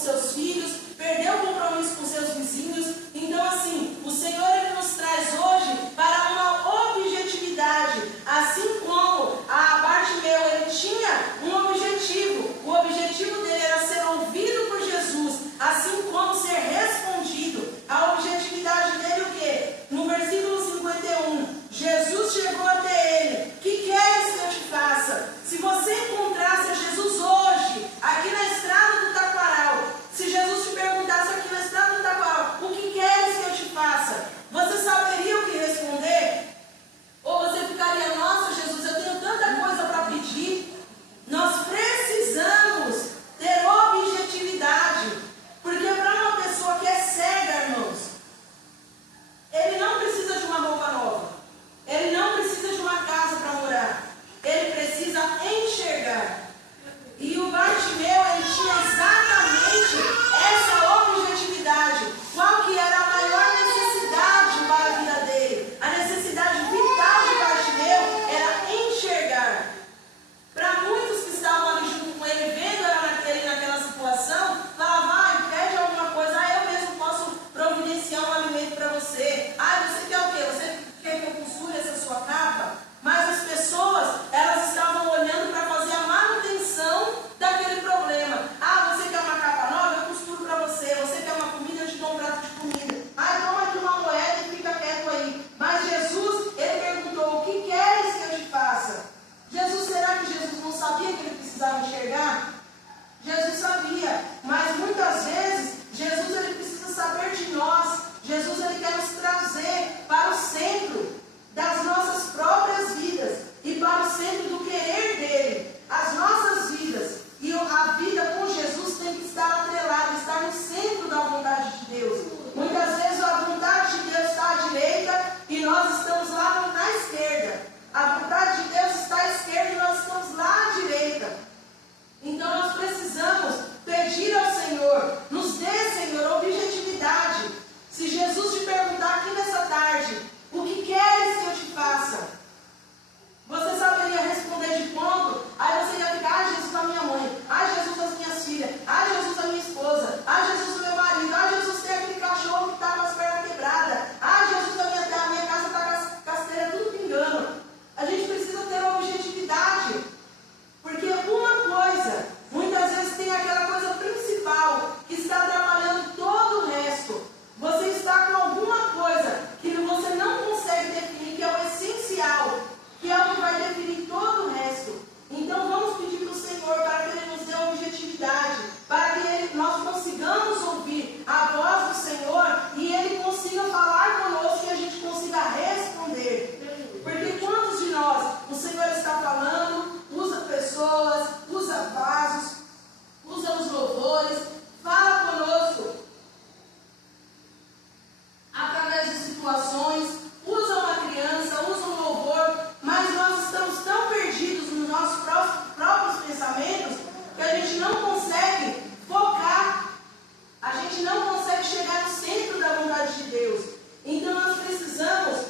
seus filhos, perdeu o compromisso com seus vizinhos. Então, assim, o Senhor ele nos traz hoje para uma objetividade, assim como a Bartimeu ele tinha um objetivo. O objetivo dele era ser ouvido por Jesus, assim como ser respondido. A objetividade dele o quê? No versículo 51, Jesus chegou até ele. Que queres que eu te faça? Se você encontrasse a Jesus hoje, aqui na estrada do Taquaral, se Jesus te perguntasse aqui na estrada do Taquaral, o que queres que eu te faça? Você saberia o que responder? Ou você ficaria, nossa Jesus, eu tenho tanta coisa para pedir. Nós precisamos ter objetividade, porque para uma pessoa que é cega, irmãos, ele não precisa de uma roupa nova, ele não precisa de uma casa para morar, ele precisa enxergar. E o Bartimeu, ele tinha exatamente essa objetividade. Qual que era a maior necessidade para a vida dele? A necessidade vital de Bartimeu era enxergar. Para muitos que estavam ali junto com ele, vendo ele naquela situação, falavam, vai, pede alguma coisa, eu mesmo posso providenciar um alimento para você. Você quer o quê? Você quer que eu costure essa sua capa? Mas as pessoas, elas estavam olhando para fazer a manutenção daquele problema. Você quer uma capa nova? Eu costuro para você. Você quer uma comida? Eu te dou um prato de comida. Toma aqui uma moeda e fica quieto aí. Mas Jesus, ele perguntou, o que queres que eu te faça? Jesus, será que Jesus não sabia que ele precisava enxergar? Jesus sabia, mas muitas vezes, Jesus ele precisa saber de nós. Jesus ele quer nos trazer para o centro das nossas próprias vidas e para o centro do querer dele. As nossas vidas e a vida com Jesus tem que estar atrelada, estar no centro da vontade de Deus. Muitas vezes a vontade de Deus está à direita e nós estamos lá na esquerda. A vontade de Deus está à esquerda e nós estamos lá à direita. Então nós precisamos pedir ao Senhor, nos dê, Senhor, objetividade. Se Jesus te perguntar aqui nessa tarde, o que queres que eu te faça? Você saberia responder de ponto? Aí você ia ficar, Jesus, a minha mãe. Jesus, as minhas filhas. Jesus, a minha esposa. Jesus, o meu marido. Jesus, tem aquele cachorro que está com as pernas quebradas. Jesus, a minha casa está com as telhas tudo pingando. A gente precisa ter objetividade. Porque uma coisa, muitas vezes tem aquela coisa principal que está atrapalhando todo o resto. Você está com alguma coisa que você não consegue definir, que é o essencial, que é o que vai definir todo o resto. Então vamos pedir para o Senhor para que Ele nos dê objetividade, para que nós consigamos ouvir a voz do Senhor e Ele consiga falar conosco e a gente consiga responder. Porque quantos de nós o Senhor está falando, usa pessoas, usa vasos, usa os louvores, fala conosco através de situações, usa uma criança, usa um louvor, mas nós estamos tão perdidos nos nossos próprios pensamentos que a gente não consegue focar, a gente não consegue chegar no centro da vontade de Deus. Então nós precisamos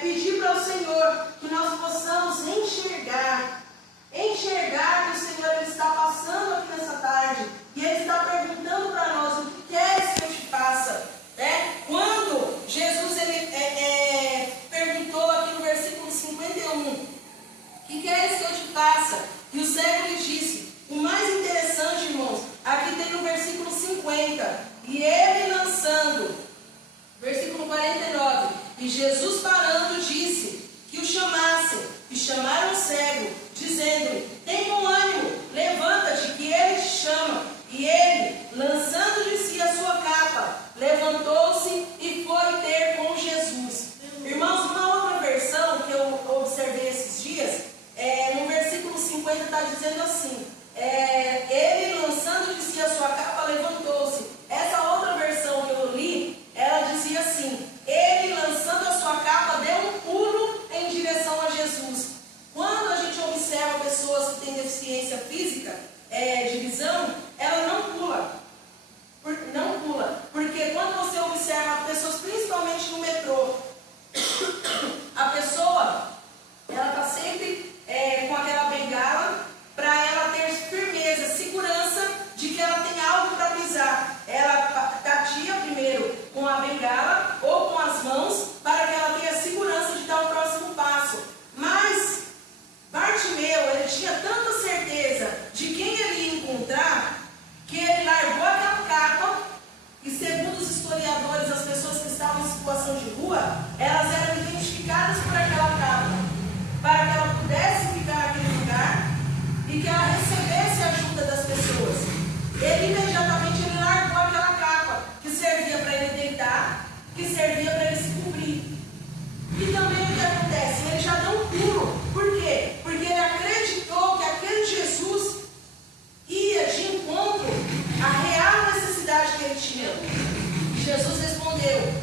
pedir para o Senhor que nós possamos enxergar que o Senhor ele está passando aqui nessa tarde e Ele está perguntando para nós o que queres que eu te faça. Quando Jesus ele perguntou aqui no versículo 51, que queres que eu te faça? E o cego lhe disse. O mais interessante, irmãos, aqui tem no versículo 50, e ele lançando, versículo 49, e Jesus parando disse que o chamassem, e chamaram o cego, dizendo-lhe, tem bom ânimo, levanta-te, que ele te chama. E ele, lançando de si a sua capa, levantou-se e foi ter com Jesus. Irmãos, uma outra versão que eu observei esses dias, no versículo 50 está dizendo assim, ele lançando de si a sua capa, levantou-se. Essa outra versão que eu li, ela dizia assim, ele lançando a sua capa, deu um pulo em direção a Jesus. Quando a gente observa pessoas que têm deficiência física, de visão, ela não pula. Não pula. Porque quando você observa pessoas, principalmente no metrô, a pessoa, ela está sempre com aquela bengala para ela ter firmeza, segurança de que ela tem algo para das pessoas. Ele imediatamente largou aquela capa que servia para ele deitar, que servia para ele se cobrir. E também o que acontece? Ele já deu um pulo. Por quê? Porque ele acreditou que aquele Jesus ia de encontro à real necessidade que ele tinha. E Jesus respondeu: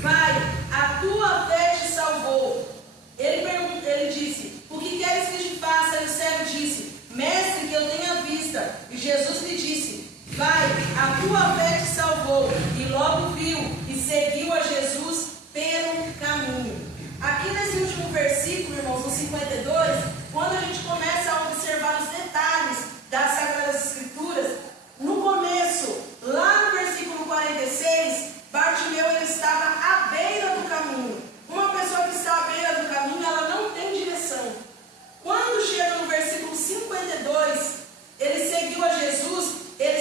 vai, a tua fé te salvou. Ele disse: o que queres que te faça? E o servo disse: mestre, que eu tenha vista. E Jesus lhe disse: vai, a tua fé te salvou. E logo viu e seguiu a Jesus pelo caminho. Aqui nesse último versículo, irmãos, no 52, quando a gente começa a observar os detalhes das Sagradas Escrituras, no começo, lá no versículo 46, Bartimeu ele estava à beira do caminho. Uma pessoa que está à beira do caminho, ela não tem direção. Quando chega no versículo 52, ele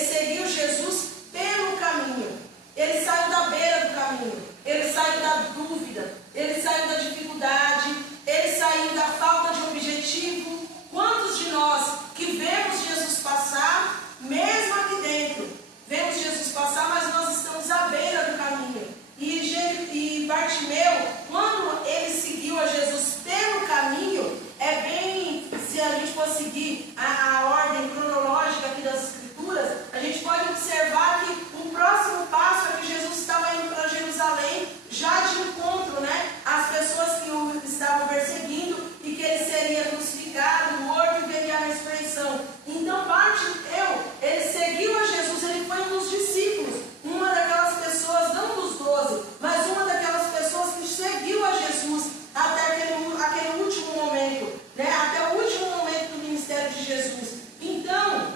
seguiu Jesus pelo caminho. Ele saiu da beira do caminho, ele saiu da dúvida, ele saiu da dificuldade, ele saiu da falta de objetivo. Quantos de nós que vemos Jesus passar, mesmo aqui dentro, vemos Jesus passar, mas nós estamos à beira do caminho? E Bartimeu, quando ele seguiu a Jesus pelo caminho, é bem, se a gente for seguir a ordem cronológica aqui das Escrituras, a gente pode observar que o próximo passo é que Jesus estava indo para Jerusalém, já de encontro, né, às pessoas que o estavam perseguindo, e que ele seria crucificado, morto e veria a ressurreição. Então Bartimeu, ele seguiu a Jesus, ele foi um dos discípulos, uma daquelas pessoas, não dos 12, mas uma daquelas pessoas que seguiu a Jesus até aquele último momento, né? Até o último momento do ministério de Jesus. Então,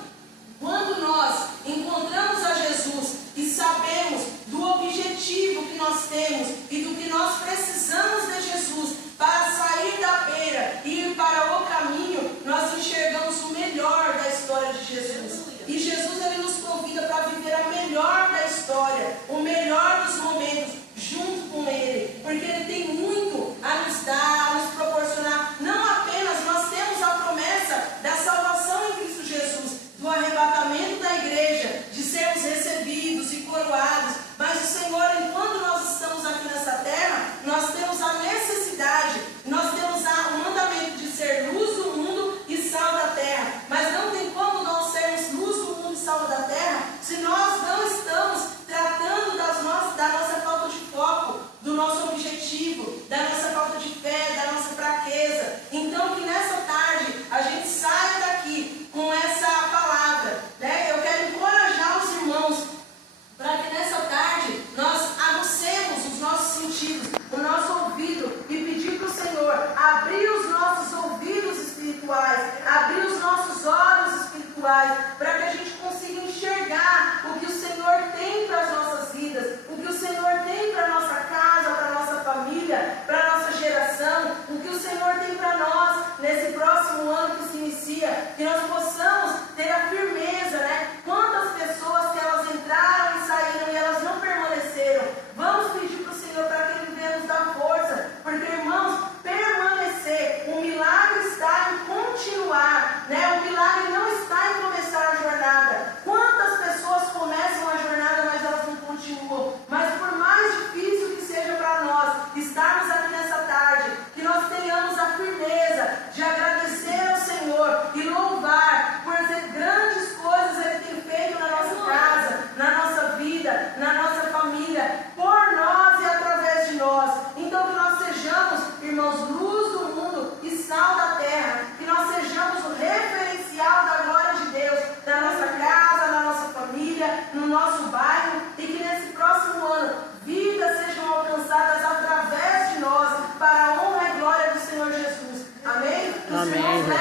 quando nós encontramos a Jesus e sabemos do objetivo que nós temos e do que nós precisamos de Jesus para sair da beira e ir para o caminho, nós enxergamos o melhor da história de Jesus. E Jesus ele nos convida para viver a melhor da história, o melhor dos momentos, junto com Ele, porque Ele tem muito a nos dar, a nos proporcionar. Não apenas nós temos a promessa da salvação em Cristo Jesus, do arrebatamento da igreja, de sermos recebidos e coroados, mas o Senhor, enquanto nós estamos aqui nessa terra, nós temos a necessidade, nós temos o mandamento de ser luz do mundo e sal da terra, mas não tem como nós sermos luz do mundo e sal da terra se nós não estamos tratando da nossa falta de foco, do nosso objetivo, da nossa falta de fé, da nossa fraqueza. Então que nessa tarde a gente saia daqui com essa palavra, né? Eu quero encorajar os irmãos para que nessa tarde nós aguçemos os nossos sentidos, o nosso ouvido, e pedir para o Senhor abrir os nossos ouvidos espirituais, abrir os nossos olhos espirituais, para